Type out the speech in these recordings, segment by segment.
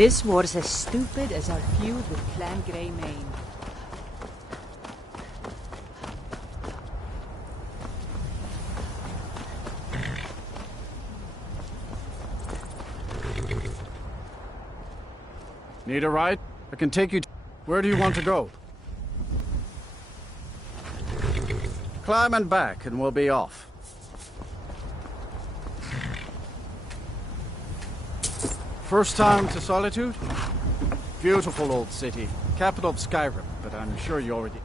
This war's as stupid as our feud with Clan Greymane. Need a ride? I can take you. Where do you want to go? Climb and back, and we'll be off. First time to Solitude? Beautiful old city. Capital of Skyrim, but I'm sure you already...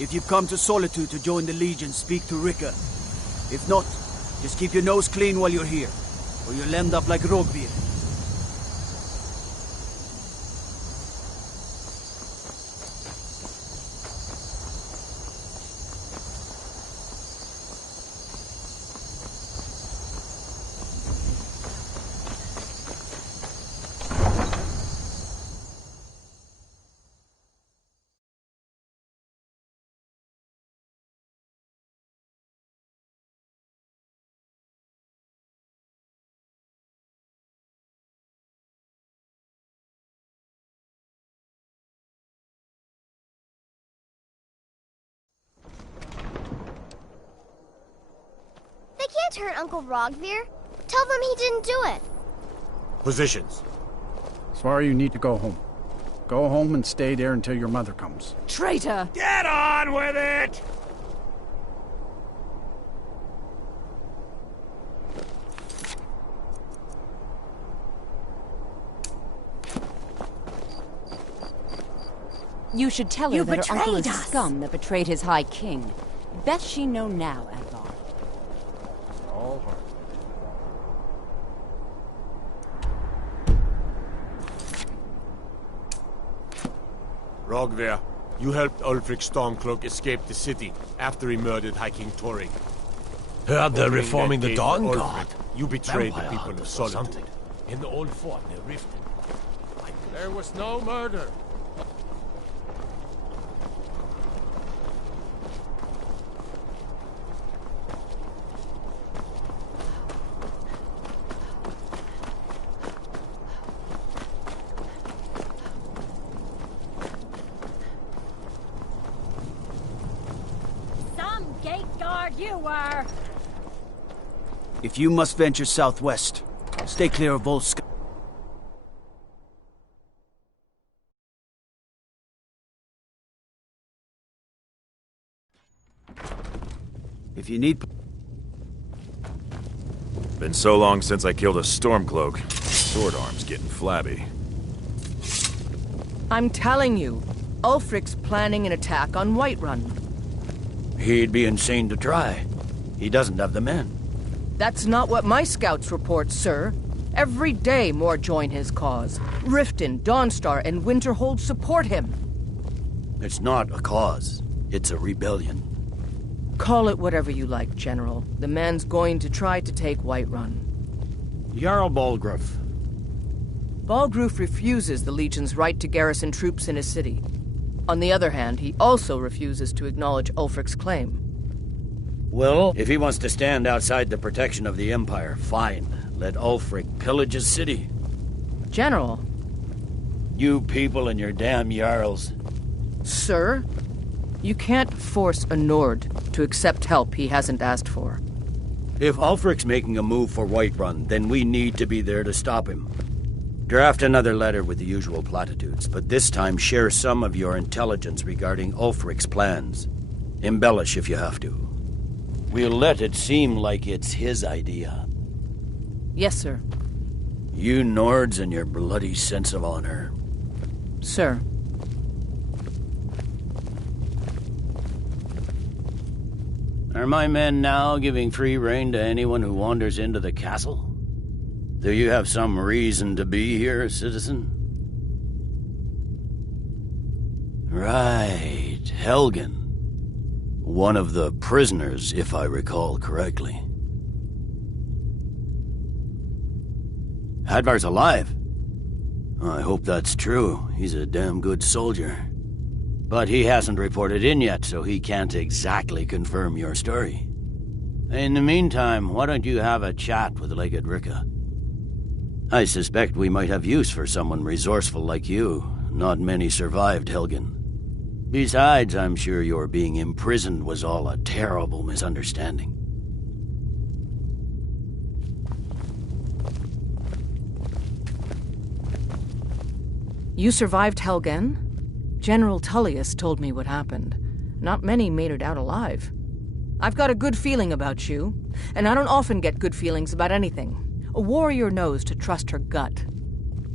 If you've come to Solitude to join the Legion, speak to Rika. If not, just keep your nose clean while you're here, or you'll end up like Rogbir. They can't hurt Uncle Rogbir. Tell them he didn't do it. Positions. Sorry, you need to go home. Go home and stay there until your mother comes. Traitor! Get on with it! You should tell her that her uncle is scum that betrayed his High King. Best she know now, Advar. All heart. Rogbir, you helped Ulfric Stormcloak escape the city after he murdered High King Toring. Heard they're reforming the Dawn Ulfric, Guard. You betrayed Vampire the people of hunters or Solitude. something. In the old fort near Riften. There was no murder. Some gate guard you were! If you must venture southwest, stay clear of Volsk. If you need... Been so long since I killed a Stormcloak. Sword arm's getting flabby. I'm telling you, Ulfric's planning an attack on Whiterun. He'd be insane to try. He doesn't have the men. That's not what my scouts report, sir. Every day more join his cause. Riften, Dawnstar, and Winterhold support him. It's not a cause. It's a rebellion. Call it whatever you like, General. The man's going to try to take Whiterun. Jarl Balgruuf. Balgruuf refuses the Legion's right to garrison troops in his city. On the other hand, he also refuses to acknowledge Ulfric's claim. Well, if he wants to stand outside the protection of the Empire, fine. Let Ulfric pillage his city. General. You people and your damn Jarls. Sir? You can't force a Nord to accept help he hasn't asked for. If Ulfric's making a move for Whiterun, then we need to be there to stop him. Draft another letter with the usual platitudes, but this time share some of your intelligence regarding Ulfric's plans. Embellish if you have to. We'll let it seem like it's his idea. Yes, sir. You Nords and your bloody sense of honor. Sir. Are my men now giving free rein to anyone who wanders into the castle? Do you have some reason to be here, citizen? Right, Helgen. One of the prisoners, if I recall correctly. Hadvar's alive. I hope that's true. He's a damn good soldier. But he hasn't reported in yet, so he can't exactly confirm your story. In the meantime, why don't you have a chat with Legate Ricca? I suspect we might have use for someone resourceful like you. Not many survived, Helgen. Besides, I'm sure your being imprisoned was all a terrible misunderstanding. You survived Helgen? General Tullius told me what happened. Not many made it out alive. I've got a good feeling about you, and I don't often get good feelings about anything. A warrior knows to trust her gut.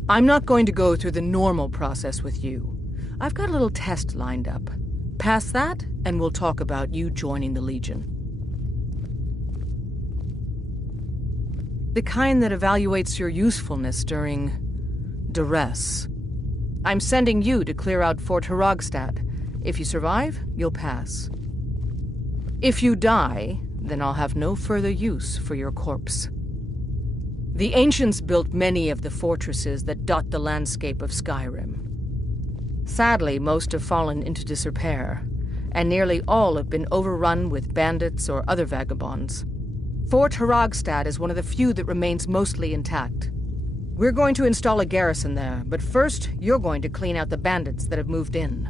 I'm not going to go through the normal process with you. I've got a little test lined up. Pass that, and we'll talk about you joining the Legion. The kind that evaluates your usefulness during duress. I'm sending you to clear out Fort Hrogstad. If you survive, you'll pass. If you die, then I'll have no further use for your corpse. The ancients built many of the fortresses that dot the landscape of Skyrim. Sadly, most have fallen into disrepair, and nearly all have been overrun with bandits or other vagabonds. Fort Hrogstad is one of the few that remains mostly intact. We're going to install a garrison there, but first, you're going to clean out the bandits that have moved in.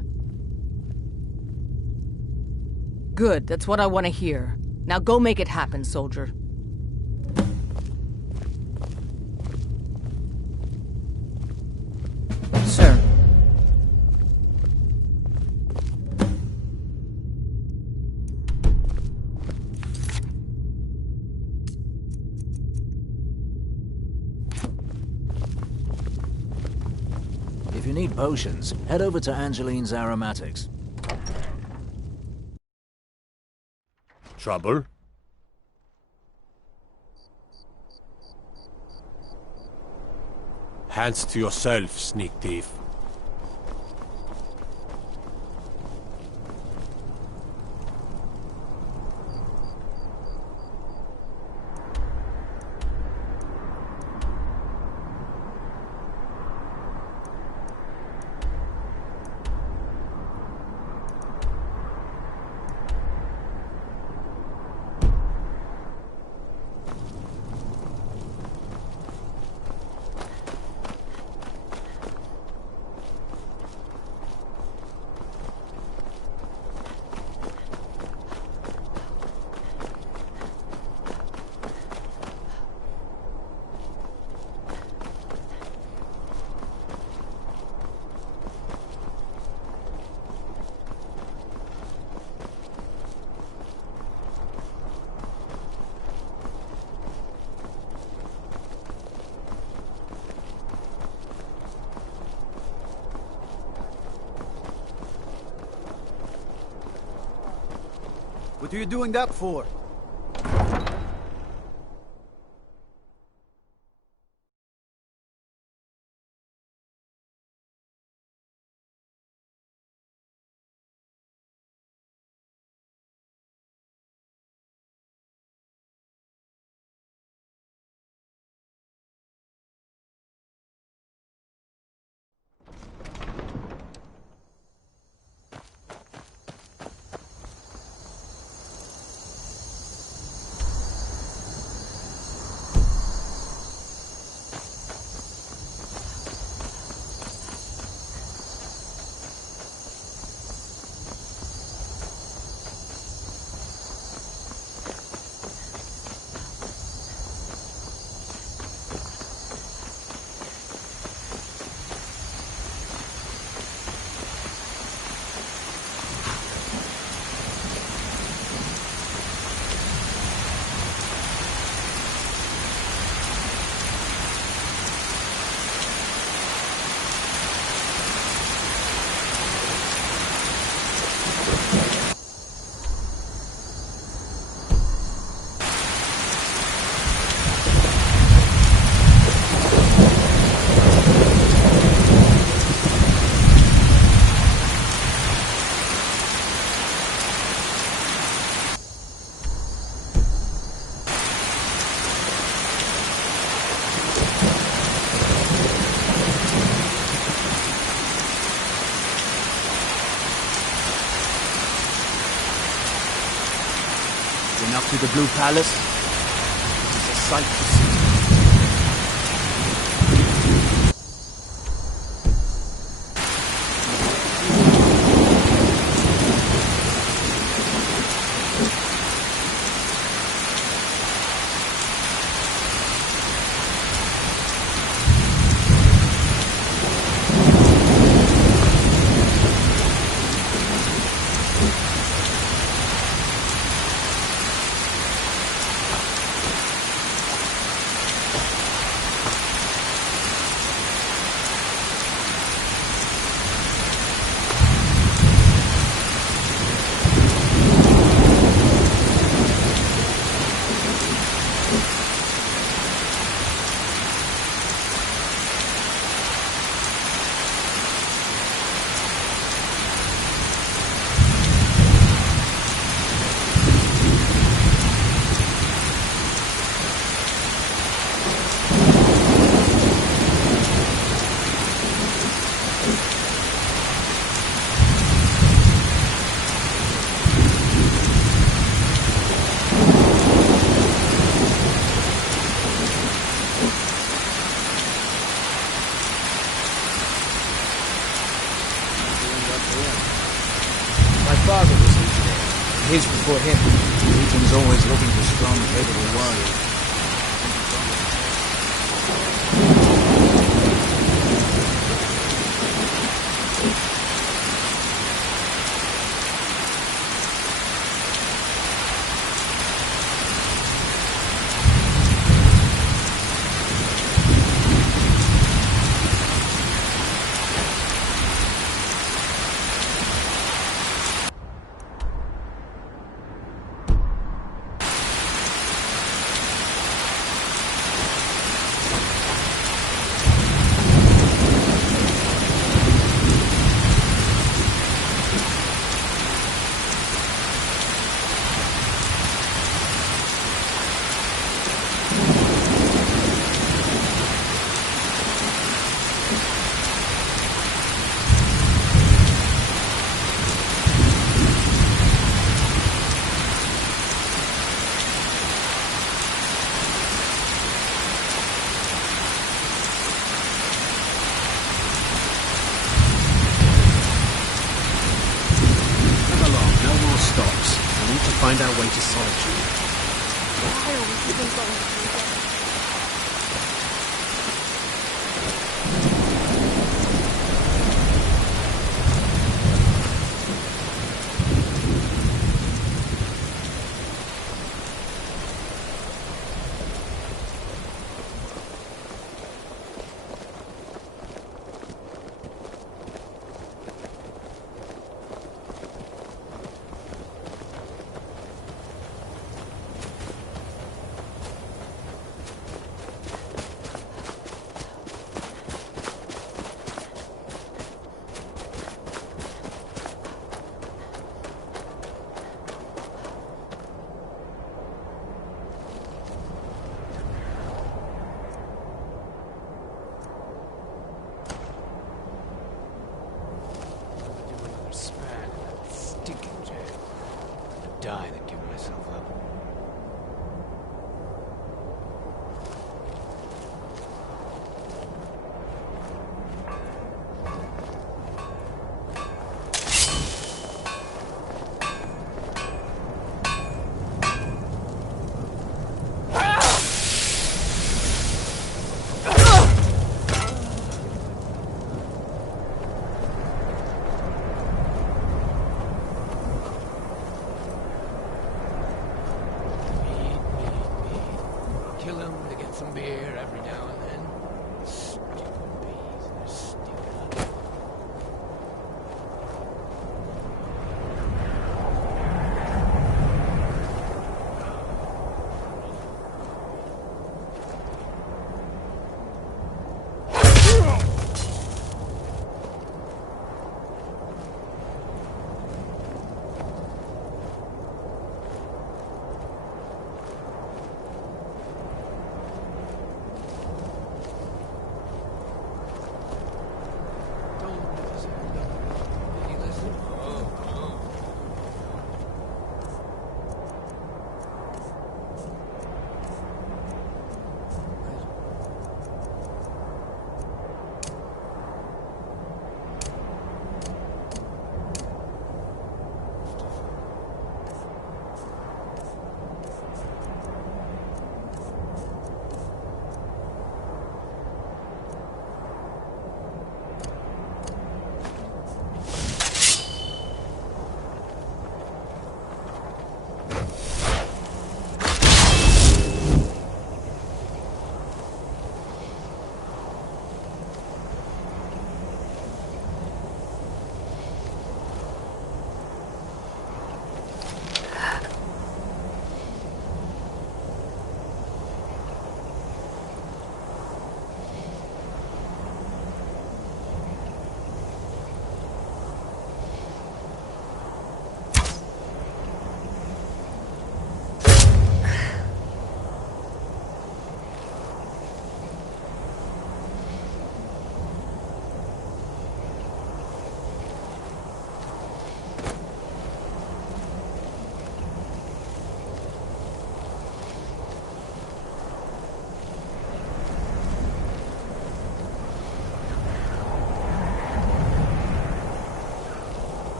Good, that's what I want to hear. Now go make it happen, soldier. Sir. If you need potions, head over to Angeline's Aromatics. Trouble? Hands to yourself, sneak thief. What are you doing that for? Blue Palace? It's a sight to see. My father was legionnaire. His before him. The Legion's always looking for strong, capable warriors. Find our way to solitude. Why are we even going through this? Die than give myself up. Some beer every now and then. Stupid bees, they're stupid.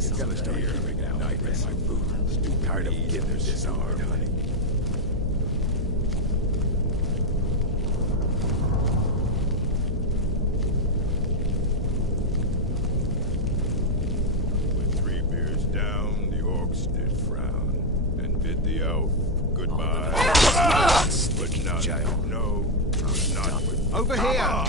Gotta start keeping a knife in my boot. Tired of getting disarmed. With 3 beers down, the orcs did frown and bid thee oath goodbye. But not child. No, not with Over here!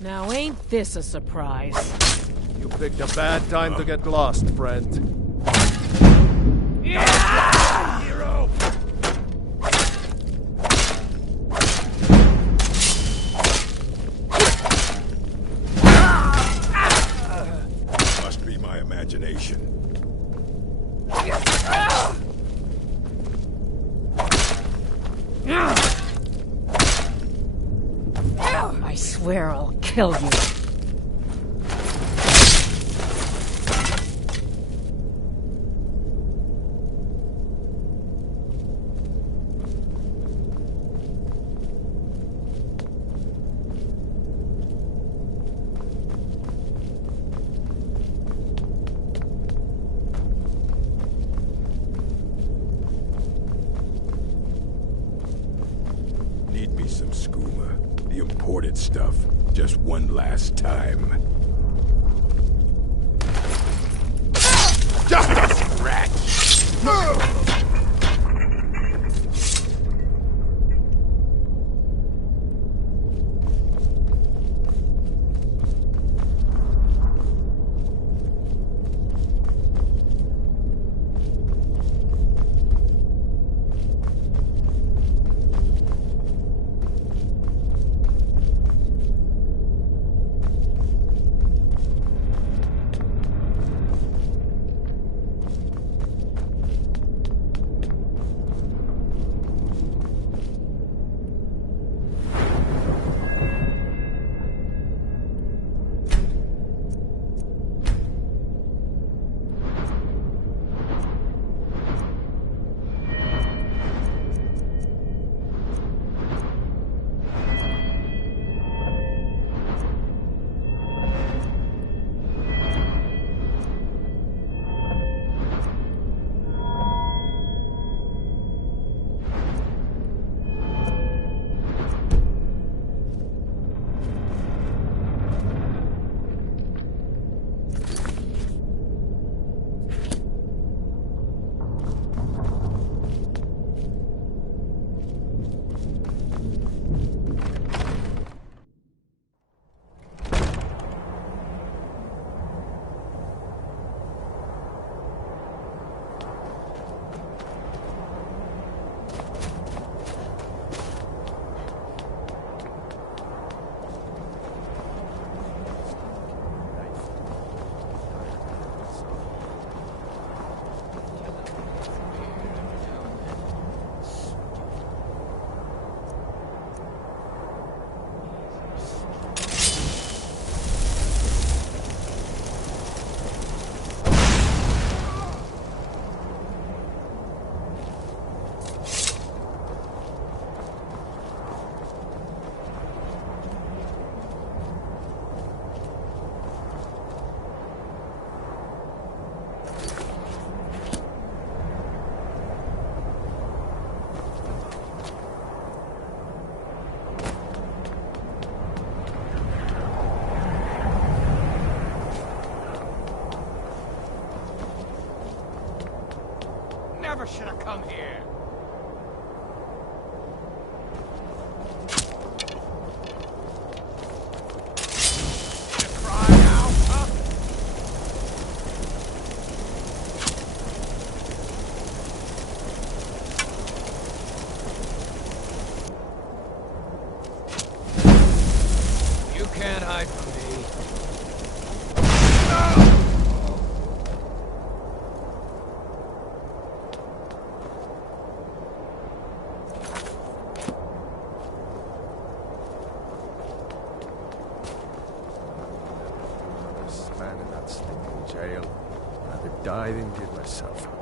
Now ain't this a surprise? You picked a bad time to get lost, friend. hero. Must be my imagination. I swear I'll kill you. Need me some skooma. The imported stuff. Just one last time. Justice, rat! Never should have come here. even give myself up.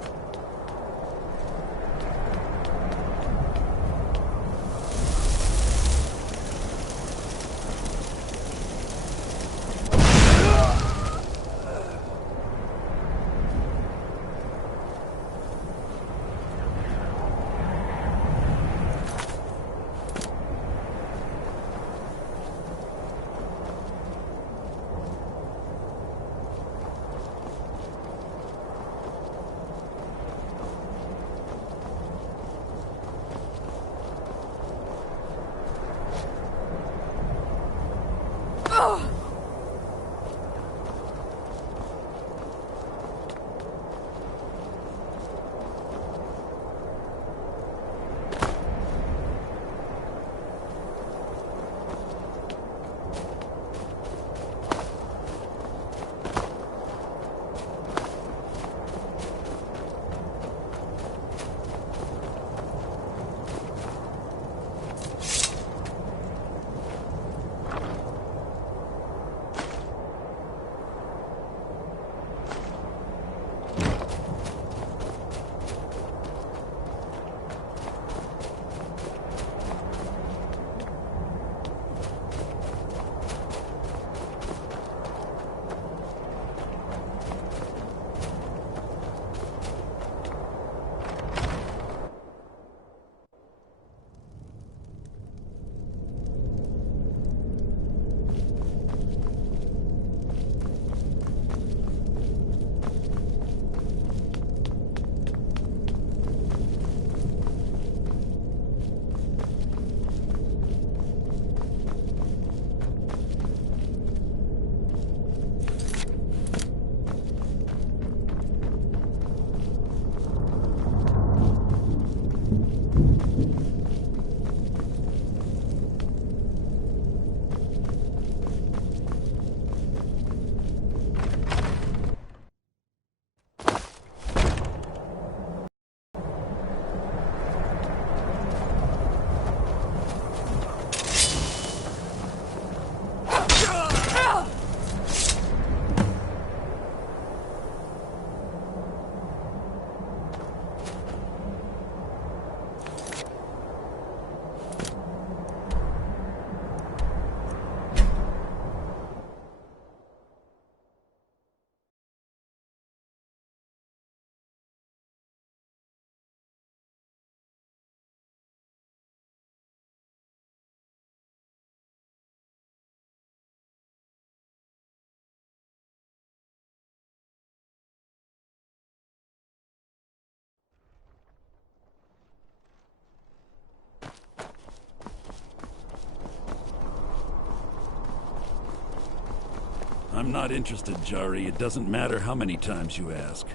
I'm not interested, Jari. It doesn't matter how many times you ask.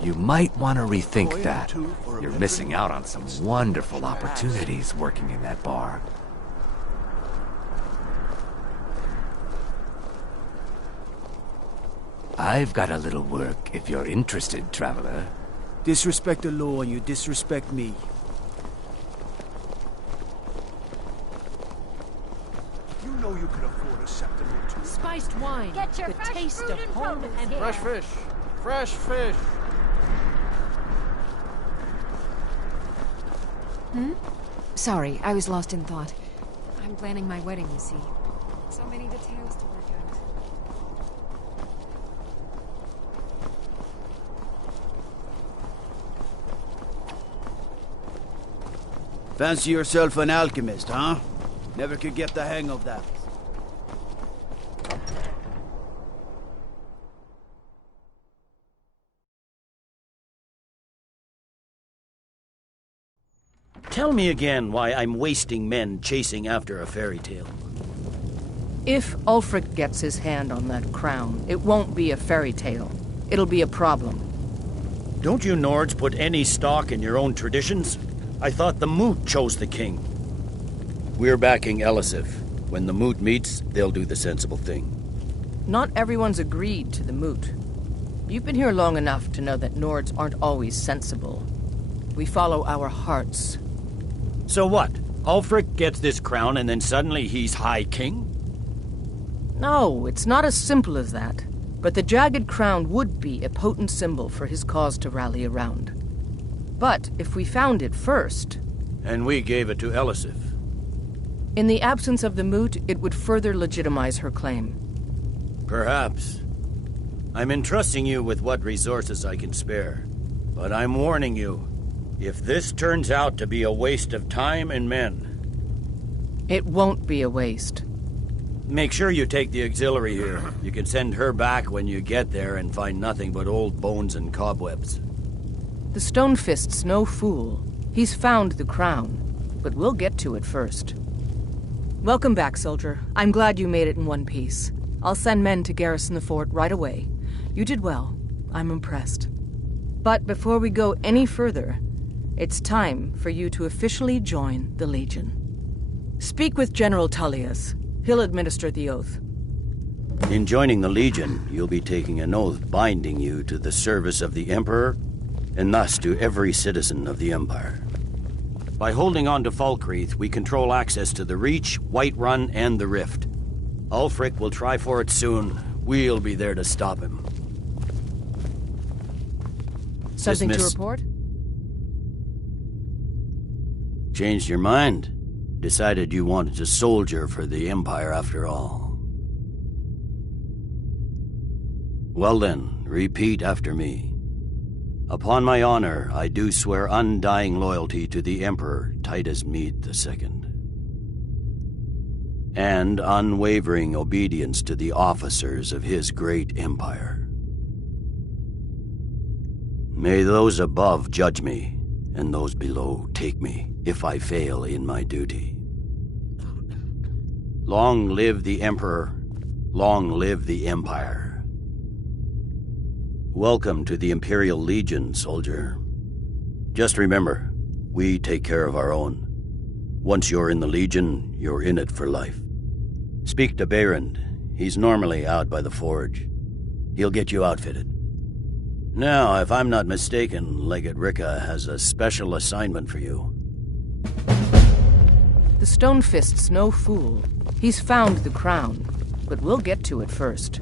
You might want to rethink that. You're missing out on some wonderful opportunities working in that bar. I've got a little work if you're interested, traveler. Disrespect the law and you disrespect me. You know you could afford a septum or two. Spiced wine. Get your the fresh taste fruit of and home produce and here. Fresh fish. Fresh fish. Sorry, I was lost in thought. I'm planning my wedding, you see. So many details to work out. Fancy yourself an alchemist, huh? Never could get the hang of that. Tell me again why I'm wasting men chasing after a fairy tale. If Ulfric gets his hand on that crown, it won't be a fairy tale. It'll be a problem. Don't you Nords put any stock in your own traditions? I thought the Moot chose the king. We're backing Elisif. When the Moot meets, they'll do the sensible thing. Not everyone's agreed to the moot. You've been here long enough to know that Nords aren't always sensible. We follow our hearts. So what? Ulfric gets this crown and then suddenly he's High King? No, it's not as simple as that. but the Jagged Crown would be a potent symbol for his cause to rally around. But if we found it first... And we gave it to Elisif. In the absence of the moot, it would further legitimize her claim. Perhaps. I'm entrusting you with what resources I can spare. But I'm warning you, if this turns out to be a waste of time and men... It won't be a waste. Make sure you take the auxiliary here. You can send her back when you get there and find nothing but old bones and cobwebs. The Stonefist's no fool. He's found the crown, but we'll get to it first. Welcome back, soldier. I'm glad you made it in one piece. I'll send men to garrison the fort right away. You did well. I'm impressed. But before we go any further, it's time for you to officially join the Legion. Speak with General Tullius. He'll administer the oath. In joining the Legion, you'll be taking an oath binding you to the service of the Emperor, and thus to every citizen of the Empire. By holding on to Falkreath, we control access to the Reach, Whiterun, and the Rift. Ulfric will try for it soon. We'll be there to stop him. Something to report? Changed your mind? Decided you wanted to soldier for the Empire after all. Well then, repeat after me. Upon my honor, I do swear undying loyalty to the Emperor Titus Mede II. And unwavering obedience to the officers of his great empire. May those above judge me, and those below take me, if I fail in my duty. Long live the Emperor, long live the Empire. Welcome to the Imperial Legion, soldier. Just remember, we take care of our own. Once you're in the Legion, you're in it for life. Speak to Behrend. He's normally out by the forge. He'll get you outfitted. Now, if I'm not mistaken, Legate Ricca has a special assignment for you. The Stonefist's no fool. He's found the crown, but we'll get to it first.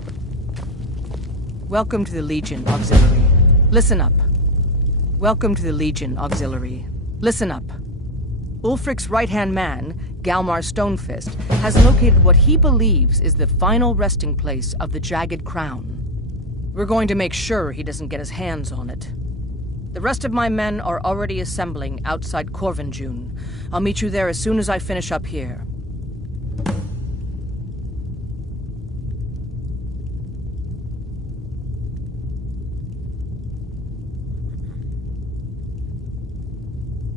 Welcome to the Legion Auxiliary. Listen up. Welcome to the Legion Auxiliary. Listen up. Ulfric's right-hand man, Galmar Stonefist, has located what he believes is the final resting place of the Jagged Crown. We're going to make sure he doesn't get his hands on it. The rest of my men are already assembling outside Corvinjune. I'll meet you there as soon as I finish up here.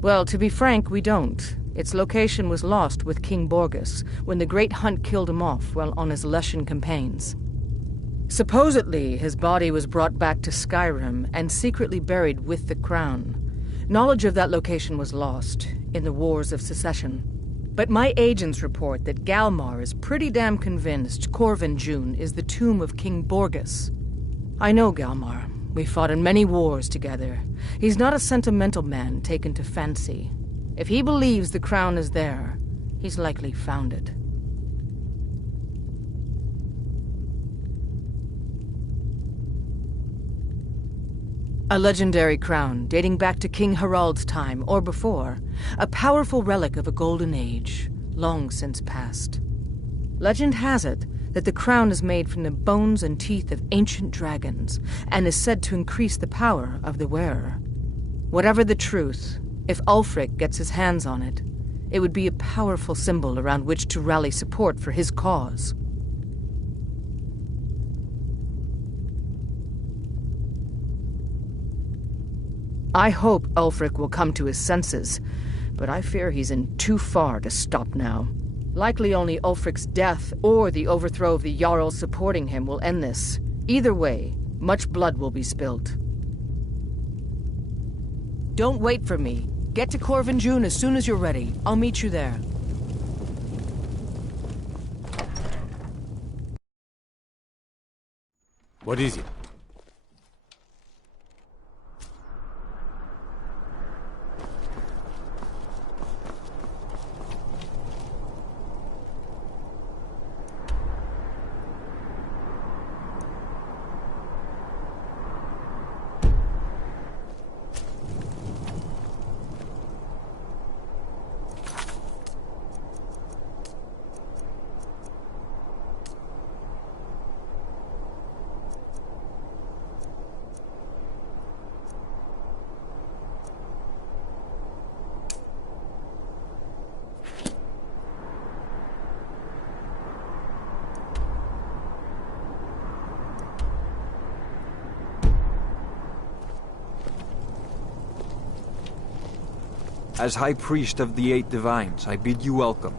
Well, to be frank, we don't. Its location was lost with King Borgus when the Great Hunt killed him off while on his Leshen campaigns. Supposedly, his body was brought back to Skyrim and secretly buried with the crown. Knowledge of that location was lost in the Wars of Secession. But my agents report that Galmar is pretty damn convinced Corvinjune is the tomb of King Borgus. I know Galmar. We fought in many wars together. He's not a sentimental man taken to fancy. If he believes the crown is there, he's likely found it. A legendary crown dating back to King Harald's time or before. A powerful relic of a golden age, long since past. Legend has it that the crown is made from the bones and teeth of ancient dragons and is said to increase the power of the wearer. Whatever the truth, if Ulfric gets his hands on it, it would be a powerful symbol around which to rally support for his cause. I hope Ulfric will come to his senses, but I fear he's in too far to stop now. Likely only Ulfric's death or the overthrow of the Jarl supporting him will end this. Either way, much blood will be spilled. Don't wait for me. Get to Corvinjune as soon as you're ready. I'll meet you there. What is it? As High Priest of the Eight Divines, I bid you welcome.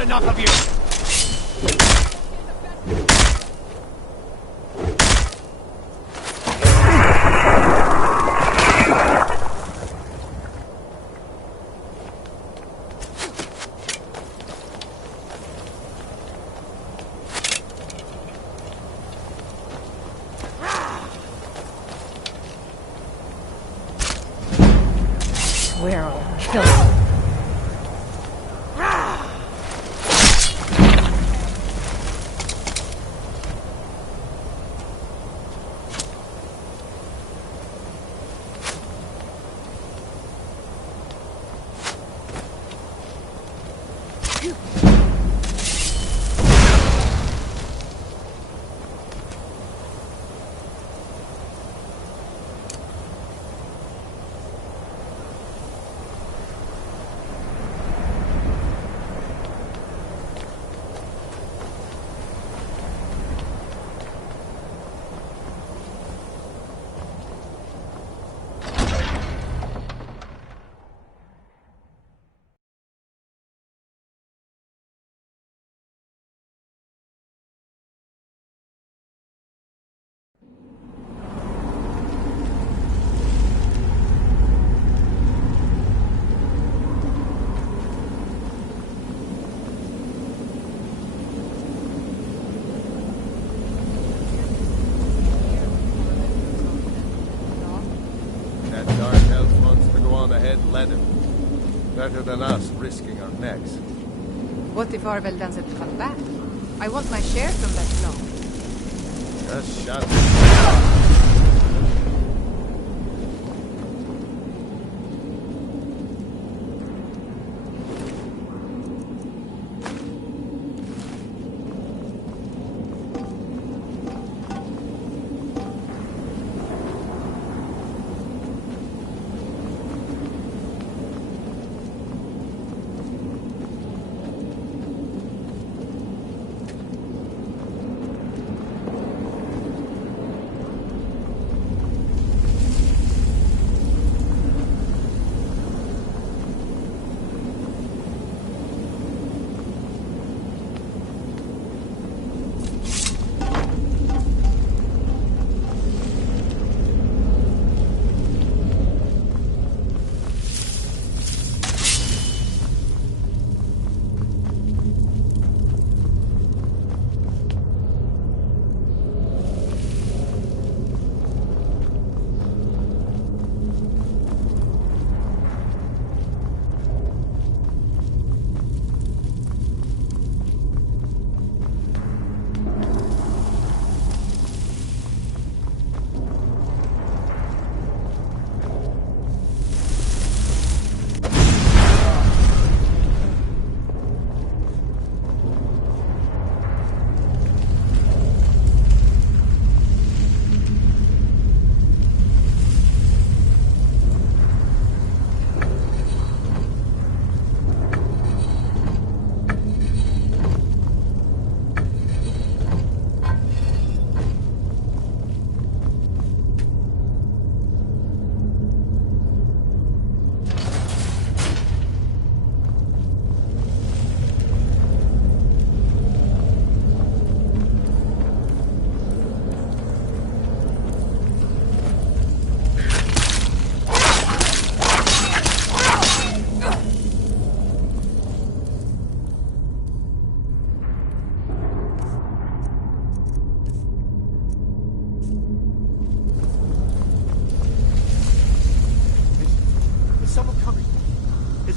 Enough of you! Swear I'll kill you. Let him. Better than us risking our necks. What if Arvel doesn't come back? I want my share from that flow. Just shut it.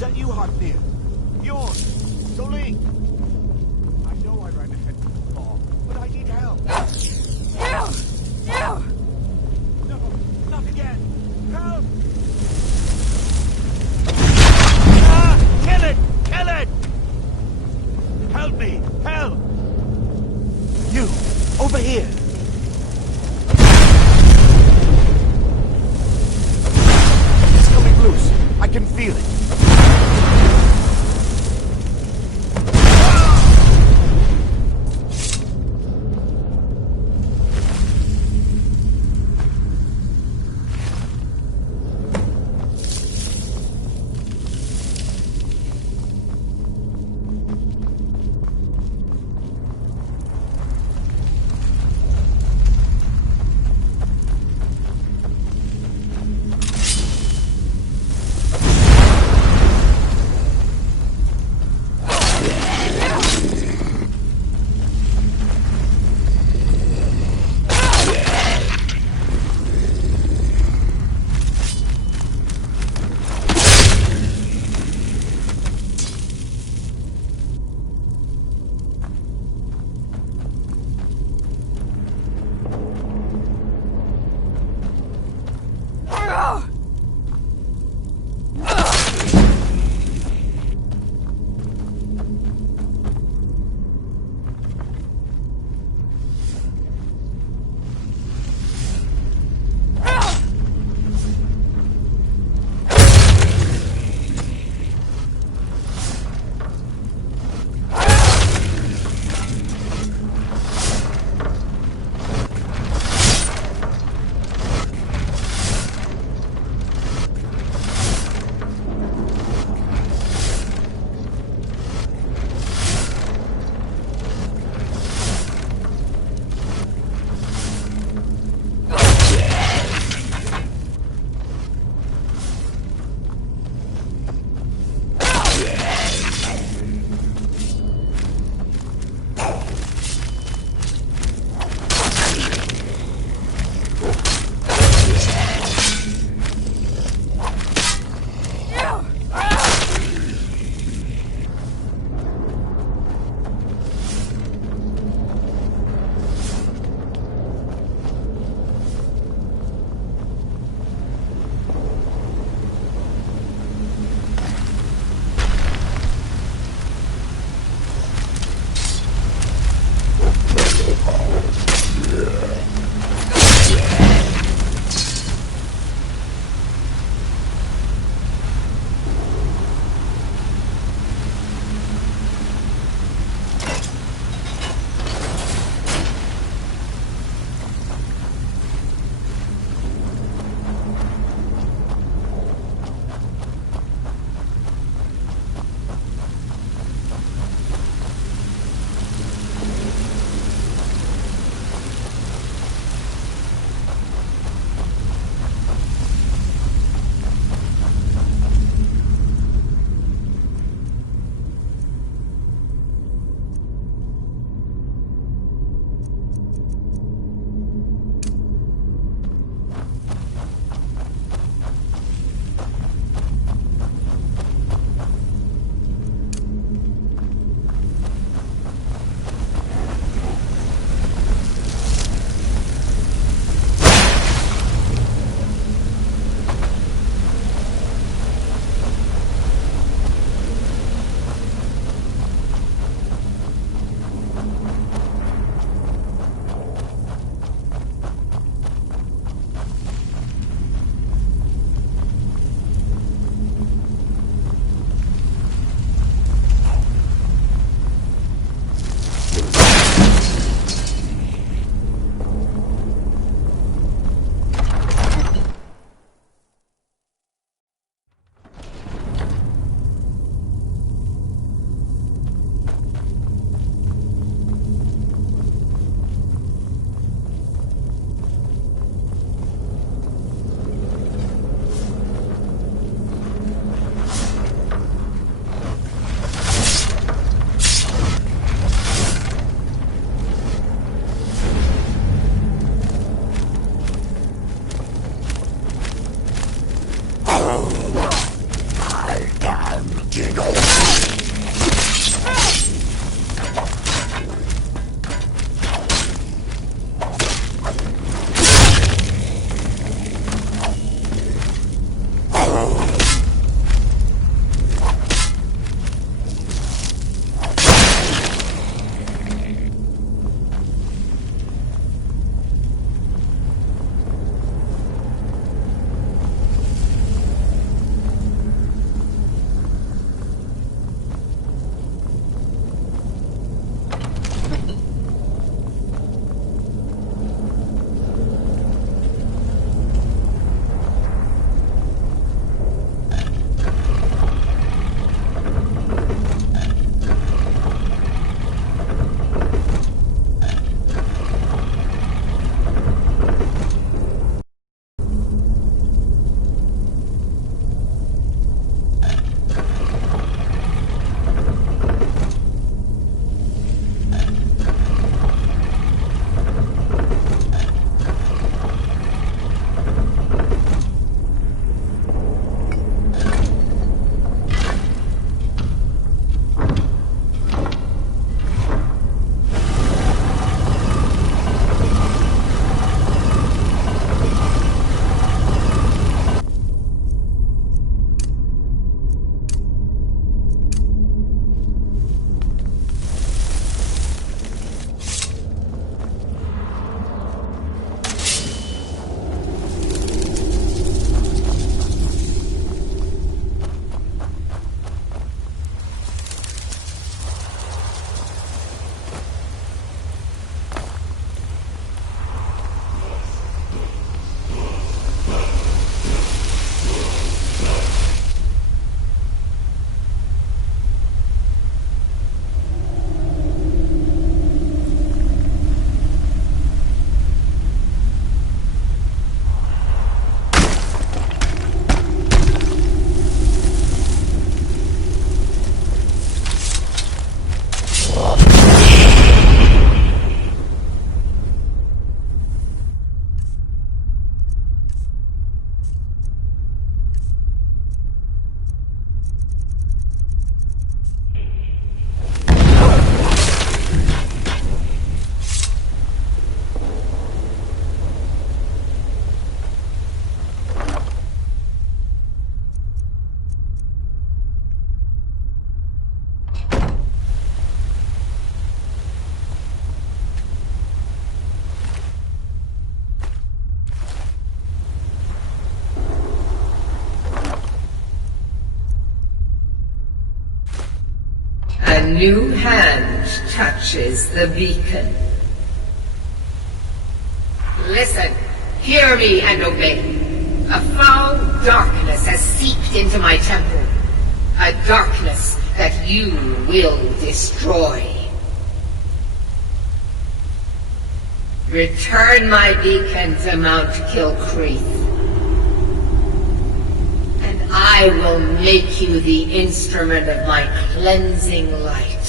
that you, Hotnear? Bjorn? Solene? I know I ran ahead of the law, but I need help. Help! Help! No, not again. Help! Ah! Kill it! Kill it! Help me! Help! You! Over here! It's coming loose. I can feel it. new hand touches the beacon. Listen, hear me and obey. A foul darkness has seeped into my temple. A darkness that you will destroy. Return my beacon to Mount Kilcreath, and I will make you the instrument of my cleansing light.